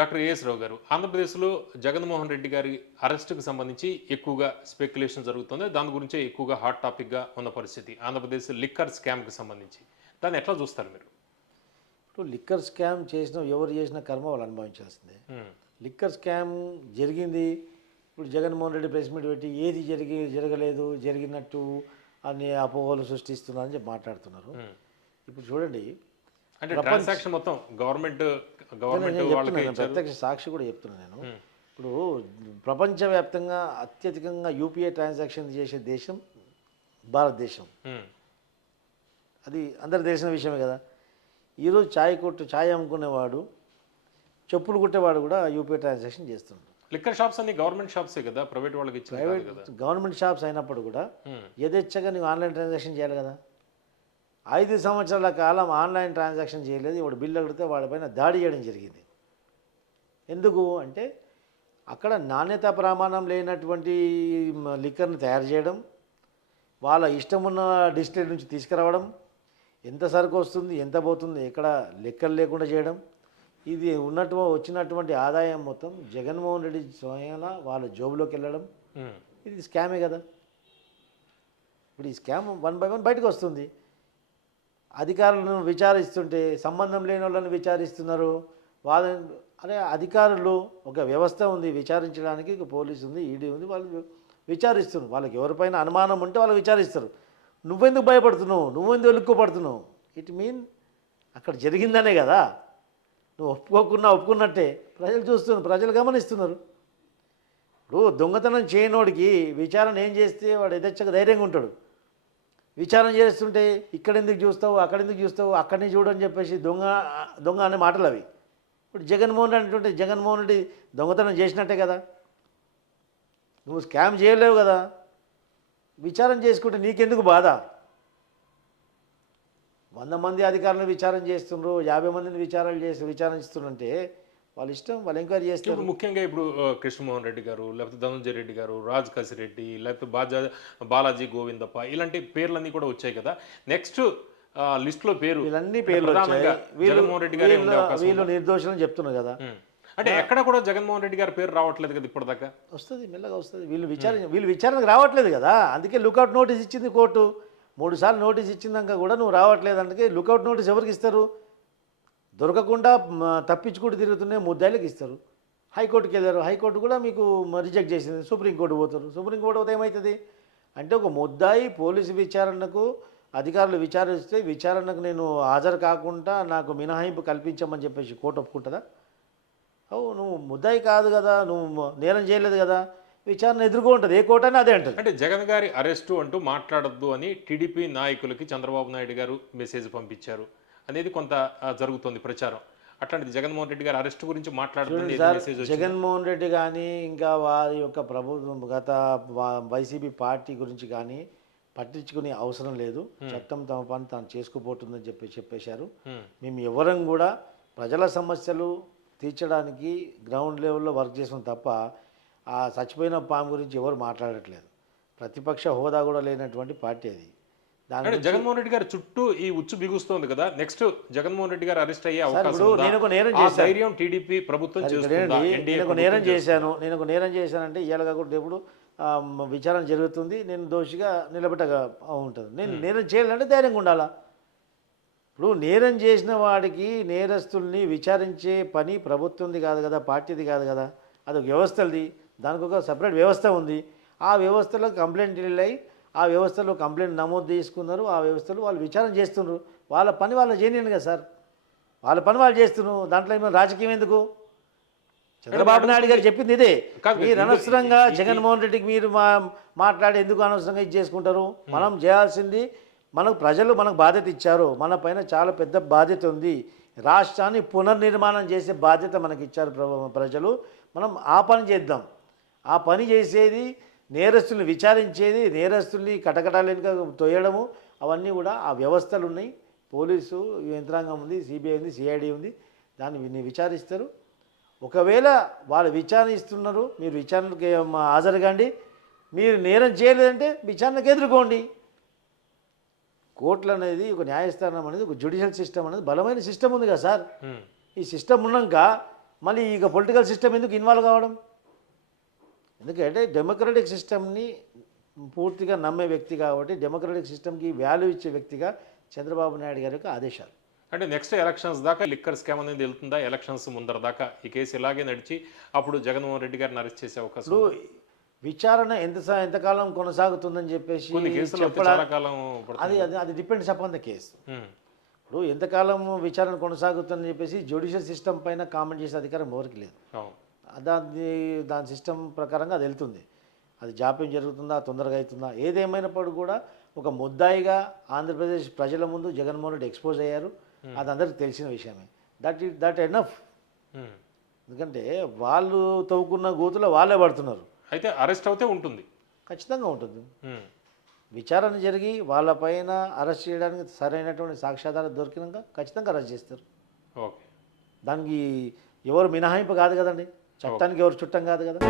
Doctor as రావు గారు, ఆంధ్రప్రదేశ్లో జగన్మోహన్ రెడ్డి గారి అరెస్టుకు సంబంధించి ఎక్కువగా స్పెక్యులేషన్ జరుగుతుంది. దాని గురించే ఎక్కువగా హాట్ టాపిక్గా ఉన్న పరిస్థితి. ఆంధ్రప్రదేశ్ లిక్కర్ స్కామ్కి సంబంధించి దాన్ని ఎట్లా చూస్తారు మీరు? ఇప్పుడు లిక్కర్ స్కామ్ ఎవరు చేసిన కర్మ వాళ్ళు అనుభవించాల్సిందే. లిక్కర్ స్కామ్ జరిగింది. ఇప్పుడు జగన్మోహన్ రెడ్డి ప్రెస్ మీట్ పెట్టి ఏది జరగలేదు, జరిగినట్టు అని అపోహలు సృష్టిస్తున్నారని చెప్పి మాట్లాడుతున్నారు. ఇప్పుడు చూడండి, అంటే ట్రాన్సాక్షన్ మొత్తం గవర్నమెంట్ ప్రత్యక్ష సాక్షి కూడా చెప్తున్నాను నేను. ఇప్పుడు ప్రపంచవ్యాప్తంగా అత్యధికంగా యూపీఐ ట్రాన్సాక్షన్ చేసే దేశం భారతదేశం. అది అందరు తెలిసిన విషయమే కదా. ఈరోజు ఛాయ్ అమ్ముకునేవాడు, చెప్పులు కుట్టేవాడు కూడా యూపీఐ ట్రాన్సాక్షన్ చేస్తున్నాడు. లిక్కర్ షాప్స్ అన్ని గవర్నమెంట్ షాప్సే కదా, ప్రైవేట్ వాళ్ళకి ఇచ్చిన గవర్నమెంట్ షాప్స్ అయినప్పుడు కూడా యథేచ్ఛగా నువ్వు ఆన్లైన్ ట్రాన్సాక్షన్ చేయాలి కదా. 5 సంవత్సరాల కాలం ఆన్లైన్ ట్రాన్సాక్షన్ చేయలేదు. వాడు బిల్లు అడిగితే వాడిపైన దాడి చేయడం జరిగింది. ఎందుకు అంటే అక్కడ నాణ్యత ప్రమాణం లేనటువంటి లిక్కర్ని తయారు చేయడం, వాళ్ళ ఇష్టమున్న డిస్టిలరీ నుంచి తీసుకురావడం, ఎంత సరుకు వస్తుంది, ఎంత పోతుంది, ఎక్కడ లెక్కలు లేకుండా చేయడం. ఇది వచ్చినటువంటి ఆదాయం మొత్తం జగన్మోహన్ రెడ్డి స్వయంగా వాళ్ళ జోబులోకి వెళ్ళడం. ఇది స్కామే కదా. ఇప్పుడు ఈ స్కామ్ 1 by 1 బయటకు వస్తుంది. అధికారులను విచారిస్తుంటే సంబంధం లేని వాళ్ళని విచారిస్తున్నారు. అదే అధికారులు, ఒక వ్యవస్థ ఉంది విచారించడానికి, పోలీసు ఉంది, ఈడీ ఉంది, వాళ్ళు విచారిస్తున్నారు. వాళ్ళకి ఎవరిపైన అనుమానం ఉంటే వాళ్ళు విచారిస్తారు. నువ్వెందుకు భయపడుతున్నావు, నువ్వెందుకు ఎలుక్కుపడుతున్నావు? ఇట్ మీన్ అక్కడ జరిగిందనే కదా. నువ్వు ఒప్పుకున్నట్టే ప్రజలు చూస్తున్నారు, ప్రజలు గమనిస్తున్నారు. ఇప్పుడు దొంగతనం చేయనోడికి విచారణ ఏం చేస్తే వాడు యథేచ్ఛగా ధైర్యంగా ఉంటాడు. విచారణ చేస్తుంటే ఇక్కడెందుకు చూస్తావు, అక్కడెందుకు చూస్తావు, అక్కడిని చూడని చెప్పేసి దొంగ అనే మాటలు అవి. ఇప్పుడు జగన్మోహన్ రెడ్డి అంటుంటే జగన్మోహన్ రెడ్డి దొంగతనం చేసినట్టే కదా. నువ్వు స్కామ్ చేయలేవు కదా. విచారణ చేసుకుంటే నీకెందుకు బాధ? 100 మంది అధికారులను విచారణ చేస్తున్నారు, 50 మందిని విచారణిస్తున్నారంటే వాళ్ళ ఇష్టం, వాళ్ళు ఎంక్వైరీ చేస్తారు. ముఖ్యంగా ఇప్పుడు కృష్ణమోహన్ రెడ్డి గారు, లేకపోతే ధనంజయ రెడ్డి గారు, రాజ్ కసిరెడ్డి, లేకపోతే బాలాజీ గోవిందప్ప, ఇలాంటి పేర్లన్నీ కూడా వచ్చాయి కదా. నెక్స్ట్ లిస్టులో వీళ్ళన్నీ పేర్లు జగన్మోహన్ రెడ్డి గారు వీళ్ళు నిర్దోషులని చెప్తున్నారు కదా. అంటే ఎక్కడ కూడా జగన్మోహన్ రెడ్డి గారి పేరు రావట్లేదు కదా ఇప్పటిదాకా. వస్తుంది, మెల్లగా వస్తుంది. వీళ్ళు విచారణకు రావట్లేదు కదా. అందుకే లుకౌట్ నోటీస్ ఇచ్చింది కోర్టు. 3 సార్లు నోటీస్ ఇచ్చిందాక కూడా నువ్వు రావట్లేదు. అందుకే లుకౌట్ నోటీస్ ఎవరికి ఇస్తారు? దొరకకుండా తప్పించుకుంటూ తిరుగుతున్న ముద్దాయిలకు ఇస్తారు. హైకోర్టుకి వెళ్ళారు, హైకోర్టు కూడా మీకు రిజెక్ట్ చేసింది. సుప్రీంకోర్టు పోతారు, సుప్రీంకోర్టు పోతే ఏమవుతుంది అంటే ఒక ముద్దాయి పోలీసు విచారణకు అధికారులు విచారిస్తే విచారణకు నేను హాజరు కాకుండా నాకు మినహాయింపు కల్పించమని చెప్పేసి కోర్టు ఒప్పుకుంటుందా? నువ్వు ముద్దాయి కాదు కదా, నువ్వు నేరం చేయలేదు కదా, విచారణ ఎదుర్కో ఉంటుంది. ఏ కోర్టు అని అదే అంటుంది. అంటే జగన్ గారి అరెస్టు అంటూ మాట్లాడద్దు అని టీడీపీ నాయకులకి చంద్రబాబు నాయుడు గారు మెసేజ్ పంపించారు అనేది కొంత జరుగుతుంది ప్రచారం. అట్లాంటిది జగన్మోహన్ రెడ్డి గారి అరెస్ట్ గురించి మాట్లాడుతుంది. జగన్మోహన్ రెడ్డి కానీ ఇంకా వారి యొక్క ప్రభుత్వం గత వైసీపీ పార్టీ గురించి కానీ పట్టించుకునే అవసరం లేదు. చట్టం తమ పని తాను చేసుకుపోతుందని చెప్పేశారు. మేము ఎవరం కూడా ప్రజల సమస్యలు తీర్చడానికి గ్రౌండ్ లెవెల్లో వర్క్ చేసాం తప్ప ఆ చచ్చిపోయిన పాము గురించి ఎవరు మాట్లాడట్లేదు. ప్రతిపక్ష హోదా కూడా లేనటువంటి పార్టీ అది. జగన్మోహన్ రెడ్డి గారి చుట్టూ ఈ ఉచ్చు బిగుస్తోంది కదా. నెక్స్ట్ జగన్మోహన్ రెడ్డి గారు అరెస్ట్ అయ్యే అవకాశం ఉందా? నేను ఒక నేరం చేశానంటే ఇవాళ కూడా ఎప్పుడు విచారణ జరుగుతుంది, నేను దోషిగా నిలబెట్టగా ఉంటుంది. నేను నేరం చేయాలంటే ధైర్యంగా ఉండాలా. ఇప్పుడు నేరం చేసిన వాడికి నేరస్తుల్ని విచారించే పని ప్రభుత్వంది కాదు కదా, పార్టీది కాదు కదా, అదొక వ్యవస్థది. దానికి ఒక సపరేట్ వ్యవస్థ ఉంది. ఆ వ్యవస్థలో కంప్లైంట్ అయ్యి ఆ వ్యవస్థలో కంప్లైంట్ నమోదు చేసుకున్నారు. ఆ వ్యవస్థలో వాళ్ళు విచారణ చేస్తున్నారు. వాళ్ళ పని వాళ్ళు చేయనియండి కదా సార్, వాళ్ళ పని వాళ్ళు చేస్తున్నారు. దాంట్లో ఏమైనా రాజకీయం ఎందుకు? చంద్రబాబు నాయుడు గారు చెప్పింది ఇదే. మీరు అనవసరంగా జగన్మోహన్ రెడ్డికి మీరు మాట్లాడి ఎందుకు అనవసరంగా ఇది చేసుకుంటారు? మనం చేయాల్సింది, మనకు ప్రజలు మనకు బాధ్యత ఇచ్చారు, మన పైన చాలా పెద్ద బాధ్యత ఉంది. రాష్ట్రాన్ని పునర్నిర్మాణం చేసే బాధ్యత మనకి ఇచ్చారు ప్రజలు. మనం ఆ పని చేద్దాం. ఆ పని చేసేది నేరస్తుల్ని విచారించేది, నేరస్తుల్ని కటకటాలెనుక తోయడము, అవన్నీ కూడా ఆ వ్యవస్థలు ఉన్నాయి. పోలీసు యంత్రాంగం ఉంది, సిబిఐ ఉంది, సిఐడి ఉంది. దాన్ని విచారిస్తారు. ఒకవేళ వాళ్ళు విచారిస్తున్నారు, మీరు విచారణకి హాజరుగాండి. మీరు నేరం చేయలేదంటే విచారణకు ఎదుర్కోండి. కోర్టులు అనేది, ఒక న్యాయస్థానం అనేది, ఒక జ్యుడిషియల్ సిస్టమ్ అనేది బలమైన సిస్టమ్ ఉంది కదా సార్. ఈ సిస్టమ్ ఉన్నాక మళ్ళీ ఇక పొలిటికల్ సిస్టమ్ ఎందుకు ఇన్వాల్వ్ కావడం? ఎందుకంటే డెమోక్రటిక్ సిస్టమ్ని పూర్తిగా నమ్మే వ్యక్తి కాబట్టి డెమోక్రటిక్ సిస్టమ్కి వాల్యూ ఇచ్చే వ్యక్తిగా చంద్రబాబు నాయుడు గారి యొక్క ఆదేశాలు. అంటే నెక్స్ట్ ఎలక్షన్స్ దాకా లిక్కర్ స్కామ్ అనేది వెళ్తుందా? ఎలక్షన్స్ ముందర దాకా ఈ కేసు ఇలాగే నడిచి అప్పుడు జగన్మోహన్ రెడ్డి గారిని అరెస్ట్ చేసే అవకాశం ఇప్పుడు విచారణ ఎంతకాలం కొనసాగుతుందని చెప్పేసి కొన్ని కేసులు అయితే చెప్పడా- చాలా కాలం పడుతుంది. అది అది అది డిపెండ్స్ అపాన్ ద కేసు. ఉమ్, ఇప్పుడు ఎంతకాలం విచారణ కొనసాగుతుందని చెప్పేసి జ్యుడిషియల్ సిస్టమ్ పైన కామెంట్ చేసే అధికారం ఎవరికి లేదు. అవును. దాని సిస్టమ్ ప్రకారంగా అది వెళ్తుంది. అది జాప్యం జరుగుతుందా, తొందరగా అవుతుందా, ఏదేమైనప్పుడు కూడా ఒక ముద్దాయిగా ఆంధ్రప్రదేశ్ ప్రజల ముందు జగన్మోహన్ రెడ్డి ఎక్స్పోజ్ అయ్యారు. అది అందరికీ తెలిసిన విషయమే. That enough. ఉమ్. ఎందుకంటే వాళ్ళు తవ్వుకున్న గోతులో వాళ్ళే పడుతున్నారు. అయితే అరెస్ట్ అవుతే ఉంటుంది. ఖచ్చితంగా ఉంటుంది. ఉమ్, విచారణ జరిగి వాళ్ళపైన అరెస్ట్ చేయడానికి సరైనటువంటి సాక్ష్యాధారాలు దొరికినాక ఖచ్చితంగా అరెస్ట్ చేస్తారు. ఓకే. దానికి ఎవరు మినహాయింపు కాదు కదండి, చట్టానికి ఎవరు చుట్టం కాదు కదా.